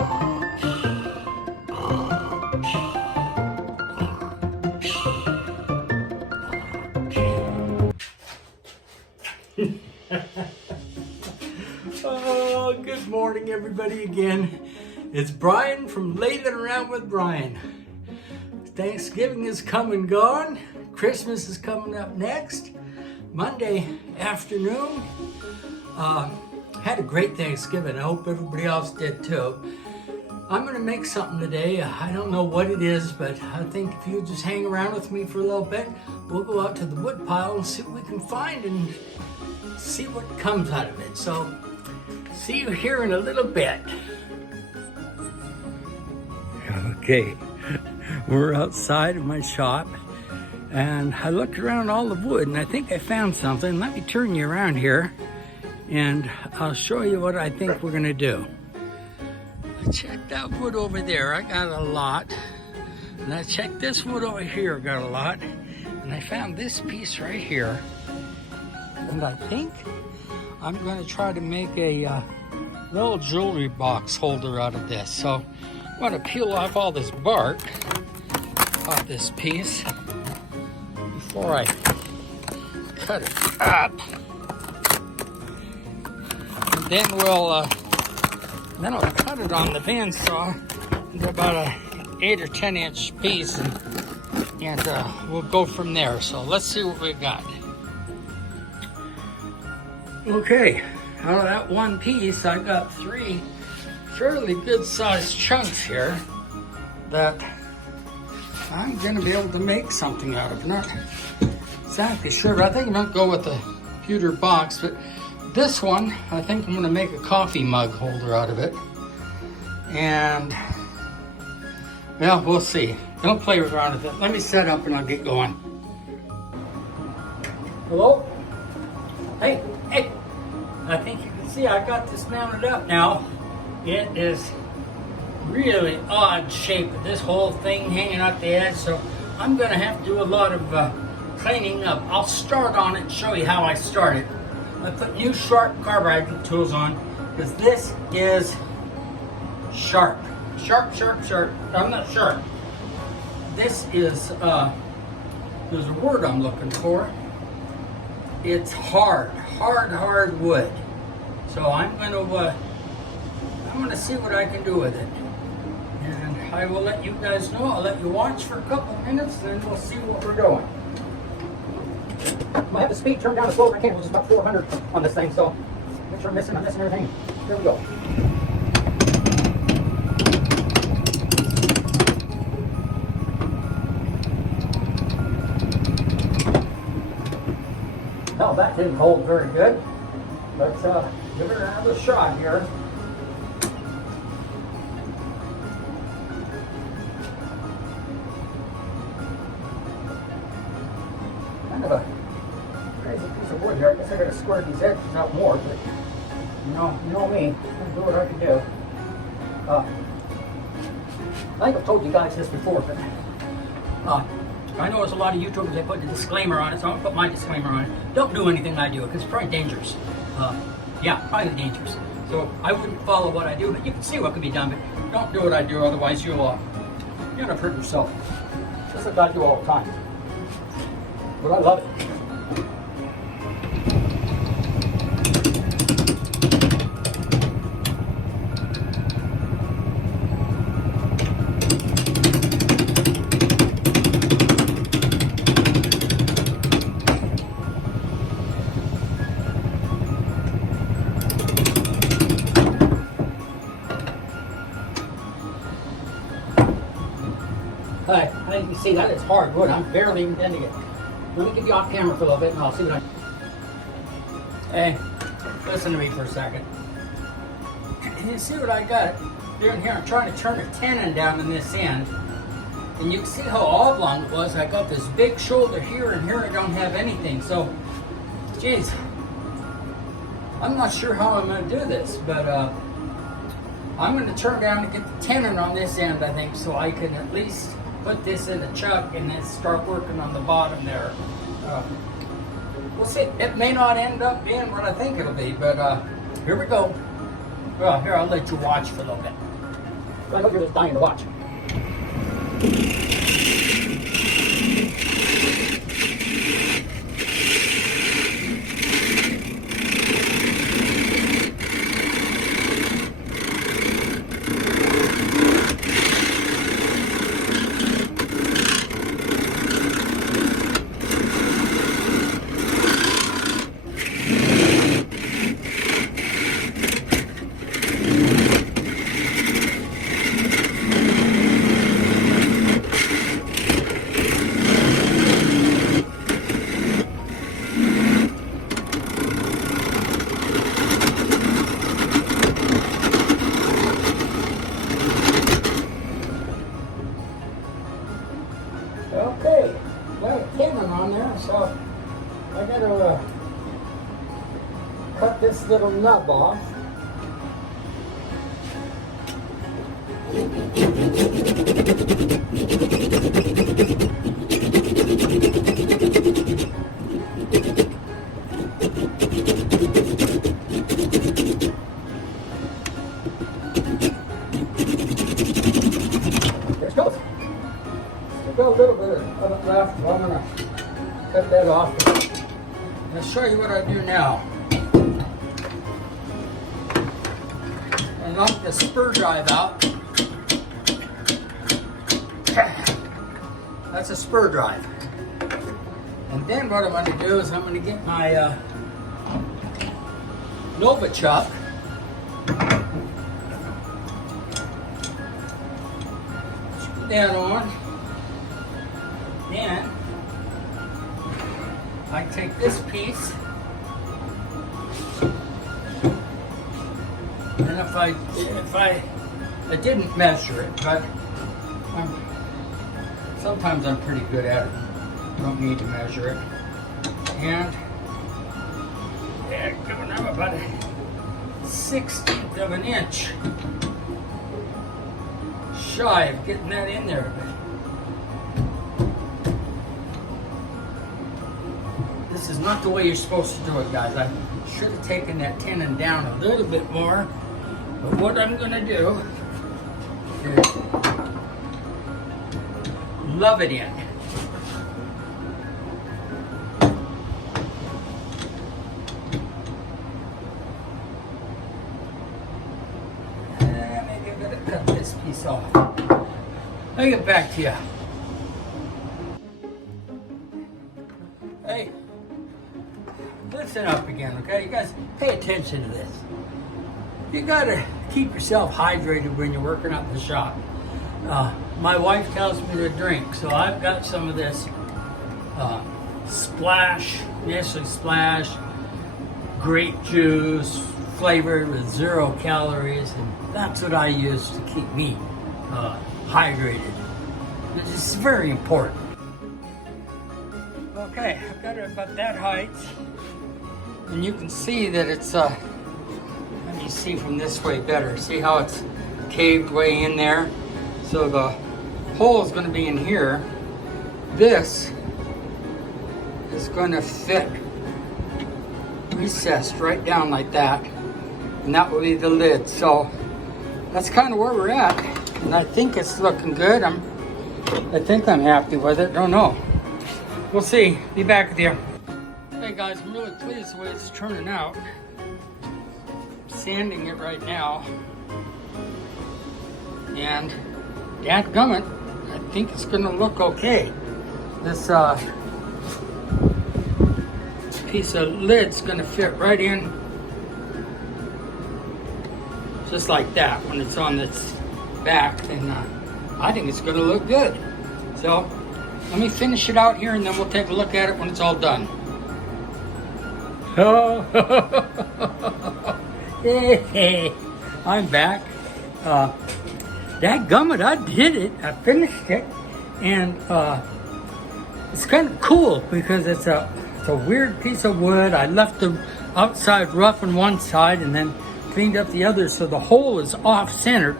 Oh, good morning everybody again. It's Brian from Laying Around with Brian. Thanksgiving is come and gone. Christmas is coming up next. Monday afternoon. Had a great Thanksgiving. I hope everybody else did too. I'm gonna make something today. I don't know what it is, but I think if you just hang around with me for a little bit, we'll go out to the wood pile and see what we can find and see what comes out of it. So, see you here in a little bit. Okay, we're outside of my shop and I looked around all the wood and I think I found something. Let me turn you around here and I'll show you what I think we're gonna do. Check that wood over there, I got a lot. And I checked this wood over here, got a lot. And I found this piece right here. And I think I'm going to try to make a little jewelry box holder out of this. So I'm going to peel off all this bark off this piece before I cut it up. And then I'll cut it on the bandsaw into about a 8 or 10 inch piece and we'll go from there. So let's see what we got. Okay, out of that one piece, I got 3 fairly good sized chunks here that I'm gonna be able to make something out of. Not exactly sure, but I think I'm gonna go with the pewter box. But this one, I think I'm gonna make a coffee mug holder out of it. And, well, we'll see. Don't play around with it. Let me set up and I'll get going. Hello? Hey. I think you can see I got this mounted up now. It is really odd shape with this whole thing hanging out the edge, so I'm gonna have to do a lot of cleaning up. I'll start on it and show you how I started. I put new sharp carbide tools on because this is sharp. Sharp. I'm not sharp. This is, there's a word I'm looking for. It's hard wood. So I'm gonna see what I can do with it. And I will let you guys know. I'll let you watch for a couple of minutes and then we'll see what we're doing. I have the speed turned down as low as I can, which is about 400 on this thing, so make sure I'm missing everything. Here we go. Well, that didn't hold very good, but give it another shot here. Kind of a crazy piece of wood here. I guess I gotta square these edges out more, but you know me, I'm gonna do what I can do. I think I've told you guys this before, but I know there's a lot of YouTubers that put the disclaimer on it, so I'm gonna put my disclaimer on it. Don't do anything I do, because it's probably dangerous. Yeah, probably dangerous. So I wouldn't follow what I do, but you can see what can be done, but don't do what I do, otherwise you'll end up hurting yourself. That's what I do all the time. But I love it. I think you see that is hard wood. I'm barely even bending it. Let me give you off camera for a little bit and I'll see what Hey, listen to me for a second. You see what I got doing here? I'm trying to turn a tenon down in this end. And you can see how oblong it was. I got this big shoulder here and here I don't have anything. So, geez, I'm not sure how I'm going to do this, but I'm going to turn down to get the tenon on this end, I think, so I can at least put this in a chuck and then start working on the bottom there. We'll see. It may not end up being what I think it'll be, but here we go. Well, here, I'll let you watch for a little bit. I hope you're just dying to watch. Okay, got a cannon on there, so I gotta cut this little nub off. There it goes. Got a little bit of it left, so I'm going to cut that off. I'll show you what I do now. I knock the spur drive out. That's a spur drive. And then what I'm going to do is I'm going to get my Nova chuck. Screw that on. Then I take this piece, and if I didn't measure it, but sometimes I'm pretty good at it. Don't need to measure it. And yeah, going up about a 1/16 of an inch shy of getting that in there. This is not the way you're supposed to do it, guys. I should have taken that tenon down a little bit more. But what I'm going to do is love it in. Maybe I'm going to cut this piece off. I'll get back to you. Hey. Listen up again, okay? You guys pay attention to this. You gotta keep yourself hydrated when you're working out in the shop. My wife tells me to drink, so I've got some of this Nestle Splash, grape juice, flavored with 0 calories, and that's what I use to keep me hydrated. It's very important. Okay, I've got it about that height. And you can see that it's, let me see from this way better. See how it's caved way in there? So the hole is going to be in here. This is going to fit recessed right down like that. And that will be the lid. So that's kind of where we're at. And I think it's looking good. I think I'm happy with it. Don't know. We'll see. Be back with you. Hey guys, I'm really pleased the way it's turning out. I'm sanding it right now. And dadgummit, I think it's gonna look okay. This piece of lid's gonna fit right in just like that when it's on its back, and I think it's gonna look good. So let me finish it out here and then we'll take a look at it when it's all done. Oh, hey, I'm back. Dadgummit, I did it. I finished it, and it's kind of cool because it's a weird piece of wood. I left the outside rough on one side and then cleaned up the other, so the hole is off-centered.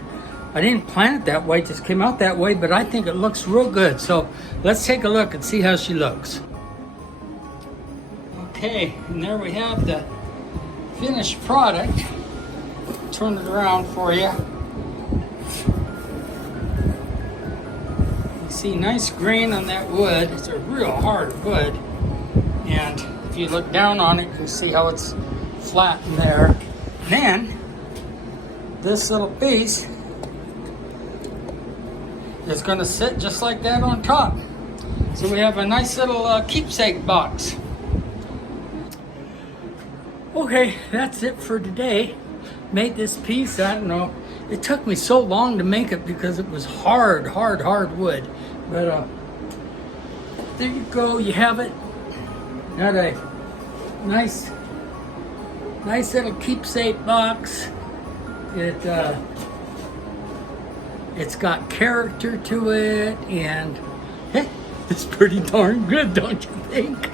I didn't plan it that way; it just came out that way. But I think it looks real good. So let's take a look and see how she looks. Okay, and there we have the finished product. Turn it around for you. see nice grain on that wood. It's a real hard wood. And if you look down on it, you can see how it's flat in there. And then this little piece is going to sit just like that on top. So we have a nice little keepsake box. Okay, that's it for today. Made this piece, I don't know. It took me so long to make it because it was hard wood. But there you go, you have it. Got a nice little keepsake box. It's got character to it, and hey, it's pretty darn good, don't you think?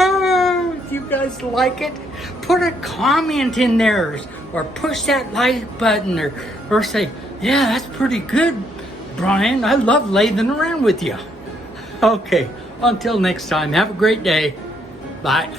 Oh, you guys like it? Put a comment in there, or push that like button, or say, yeah, that's pretty good, Brian. I love lathing around with you. Okay, until next time, have a great day. Bye.